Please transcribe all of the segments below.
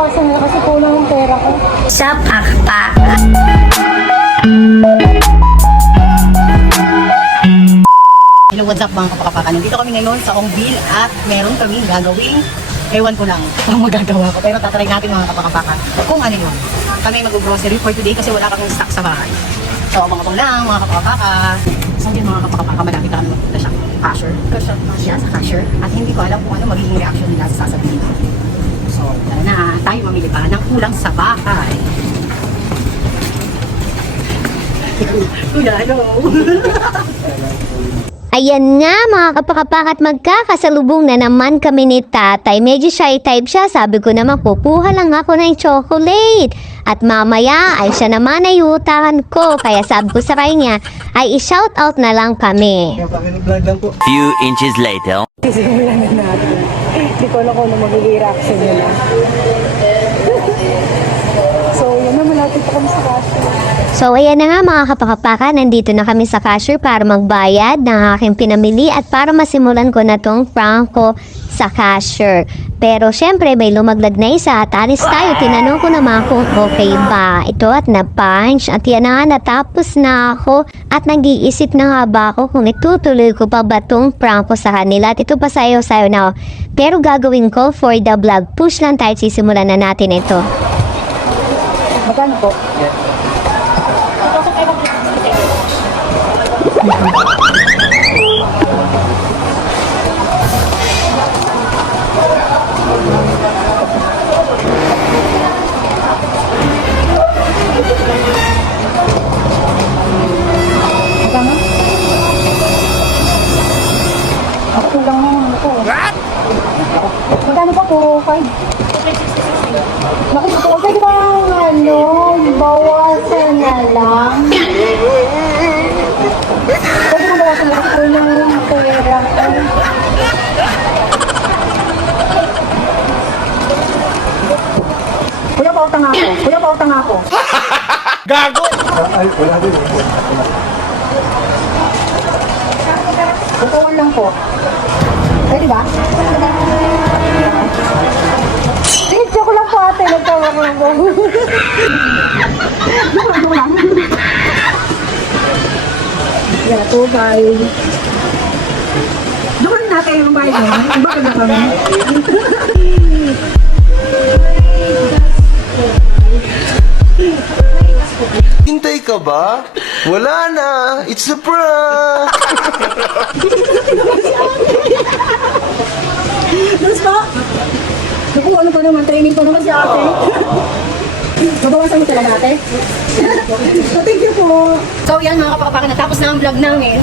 bawasan nila kasi kulang ang pera ko. Sa pakpak. Hello, what's up mga kapakapakan? Nandito kami ngayon sa Ongbil at meron kaming gagawing, ewan ko lang kung magagawa ko, pero tatry natin mga kapakapakan kung ano yun. Kami mag-grocery for today kasi wala kang stock sa bahay. So, abang-abang lang mga kapakapaka. So, yun mga kapakapaka, malapit na kami magpunta siya. Cashier. Siya sa cashier. At hindi ko alam kung ano magiging reaction nila sa sasabihin. So, tara na, tayo mamili pa ng kulang sa bahay. Kuya, hello! Ayan nga mga kapakapak at magkakasalubong na naman kami ni tatay. Medyo shy type siya. Sabi ko naman kukuha lang ako ng chocolate. At mamaya ay siya naman ay utakan ko. Kaya sabi ko sa kanya ay i-shout out na lang kami. Few inches later. Simulan na natin. Hindi ko alam kung ano magiging reaction nila. So, yun na, malapit pa kami sa cashier. So ayan na nga mga kapakapaka, nandito na kami sa cashier para magbayad ng aking pinamili at para masimulan ko na tong prank ko sa cashier. Pero syempre may lumaglag na isa at alis tayo. Tinanong ko naman kung okay ba ito at na-punch at yan na nga natapos na ako at nag-iisip na nga ba ako kung itutuloy ko pa ba tong prank ko sa kanila at ito pa sayo-sayo na ako. Pero gagawin ko for the vlog. Push lang tayo, sisimulan na natin ito. Magkano po? Magkano? Ako lang naman ito. Magkano pa po? 5? Nakita ko, pwede ba ano, bawasan na lang? Pwede ba bawasan na lang? Kulang yung pera ko. Kuya, pautang ako. Kuya, pautang ako. Gago! Ay, wala din. Butawan lang po. Pwede ba? Sige, joke lang po ate. Nagtawag lang po. Joke lang. Yeah, 2-5. Joke lang natin yung bahay mo. Iba ka na kami. Hintay ka ba? Wala na. It's a prank. Tapos pa? Naku, ano pa naman? Training pa naman si ate. Mabawasan mo talaga ate? So, thank you po. So yan mga kapakapakan, natapos na ang vlog namin.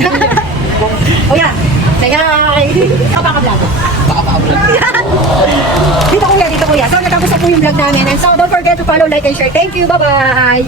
O yan, say hi! Kapaka-vlog. Dito kuya. So natapos na po yung vlog namin. And so don't forget to follow, like, and share. Thank you, bye-bye!